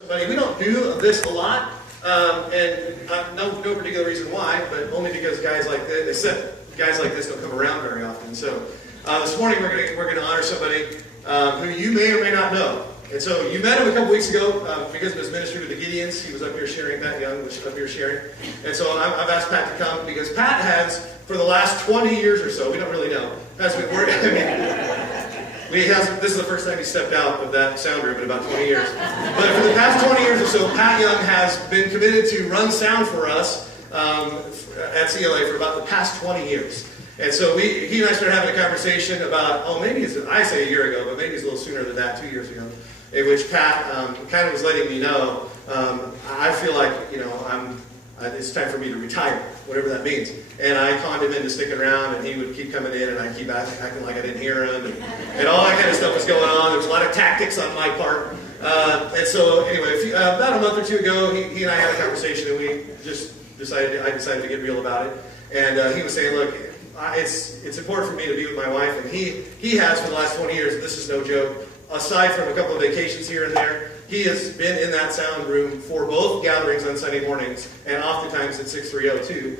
We don't do this a lot, no particular reason why, but only because guys like this don't come around very often. So this morning we're going to honor somebody who you may or may not know. And so you met him a couple weeks ago because of his ministry with the Gideons. He was up here sharing. Pat Young was up here sharing. And so I've asked Pat to come because Pat has, for the last 20 years or so, we don't really know, has been working. This is the first time he stepped out of that sound room in about 20 years. But for the past 20 years or so, Pat Young has been committed to run sound for us at CLA for about the past 20 years. And so he and I started having a conversation about, I say a year ago, but maybe it's a little sooner than that, 2 years ago, in which Pat kind of was letting me know, I feel like, it's time for me to retire, whatever that means. And I conned him into sticking around, and he would keep coming in, and I'd keep acting like I didn't hear him, and all that kind of stuff was going on. There was a lot of tactics on my part. And so anyway, about a month or two ago, he and I had a conversation, and we just decided to get real about it. And he was saying, look, it's important for me to be with my wife, and he has for the last 20 years, and this is no joke, aside from a couple of vacations here and there, he has been in that sound room for both gatherings on Sunday mornings, and oftentimes at 6302,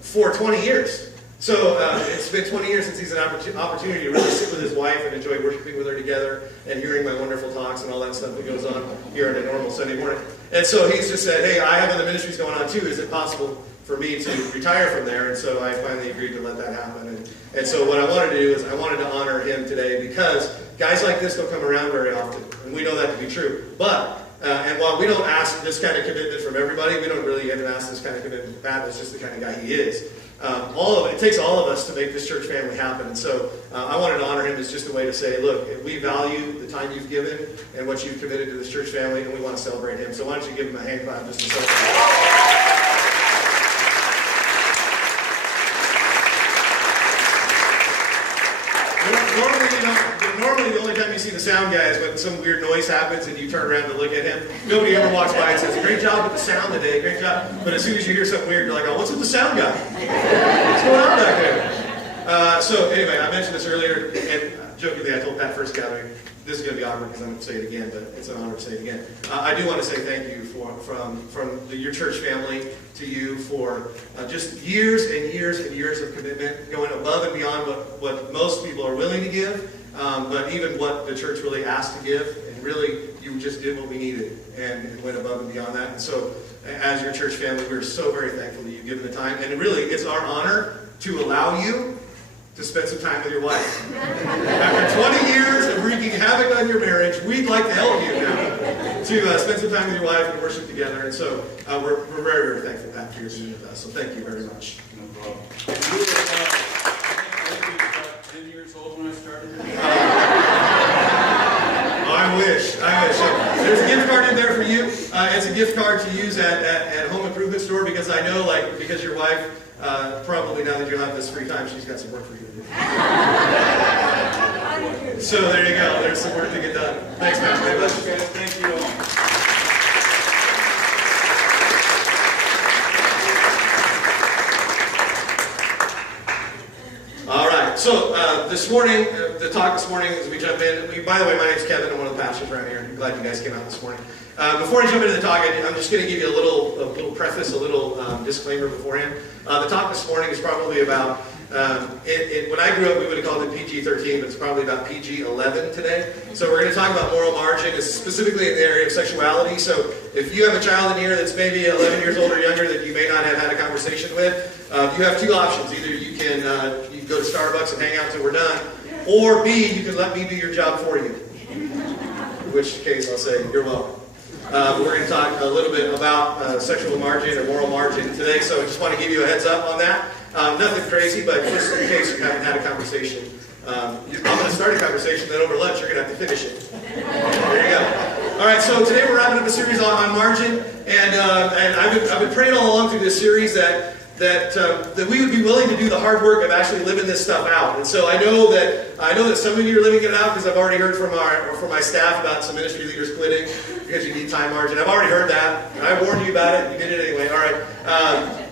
for 20 years. So it's been 20 years since he's had an opportunity to really sit with his wife and enjoy worshiping with her together and hearing my wonderful talks and all that stuff that goes on here on a normal Sunday morning. And so he's just said, hey, I have other ministries going on too. Is it possible for me to retire from there? And so I finally agreed to let that happen. And so what I wanted to do is I wanted to honor him today because guys like this don't come around very often. And we know that to be true. But and while we don't ask this kind of commitment from everybody, we don't really even ask this kind of commitment from Pat. That's just the kind of guy he is. It takes all of us to make this church family happen. And so I wanted to honor him as just a way to say, look, we value the time you've given and what you've committed to this church family, and we want to celebrate him. So why don't you give him a hand clap just to celebrate. Normally the only time you see the sound guy is when some weird noise happens and you turn around to look at him. Nobody ever walks by and says, great job with the sound today, great job. But as soon as you hear something weird, you're like, oh, what's with the sound guy? What's going on back there? So anyway, I mentioned this earlier, and jokingly I told Pat first gathering, this is going to be awkward because I'm going to say it again, but it's an honor to say it again. I do want to say thank you from your church family to you for just years and years and years of commitment, going above and beyond what most people are willing to give, but even what the church really asked to give, and really you just did what we needed and went above and beyond that. And so as your church family, we're so very thankful that you've given the time, and really it's our honor to allow you to spend some time with your wife. After 20 years of wreaking havoc on your marriage, we'd like to help you now to spend some time with your wife and worship together. And so we're very, very thankful, Pat, for your being with us. So thank you very much. No problem. You were about 10 years old when I started? I wish. There's a gift card in there for you. It's a gift card to use at Home Improvement Store because I know, because your wife, probably now that you have this free time, she's got some work for you to do. So there you go. There's some work to get done. Thanks, Matt. Very much. Thank you all. All right. So this morning, the talk this morning as we jump in. By the way, my name's Kevin. I'm one of the pastors around here. I'm glad you guys came out this morning. Before I jump into the talk, I'm just going to give you a little preface, a little disclaimer beforehand. The talk this morning is probably about, when I grew up we would have called it PG-13, but it's probably about PG-11 today. So we're going to talk about moral margin, specifically in the area of sexuality. So if you have a child in here that's maybe 11 years old or younger that you may not have had a conversation with, you have two options. Either you can go to Starbucks and hang out till we're done, or B, you can let me do your job for you. In which case I'll say, you're welcome. We're going to talk a little bit about sexual margin or moral margin today, so I just want to give you a heads up on that. Nothing crazy, but just in case you haven't had a conversation. I'm going to start a conversation, then over lunch you're going to have to finish it. There you go. All right, so today we're wrapping up a series on margin, and I've been praying all along through this series that we would be willing to do the hard work of actually living this stuff out. And so I know that some of you are living it out because I've already heard from my staff about some ministry leaders quitting because you need time margin. I've already heard that. I warned you about it. You did it anyway. All right.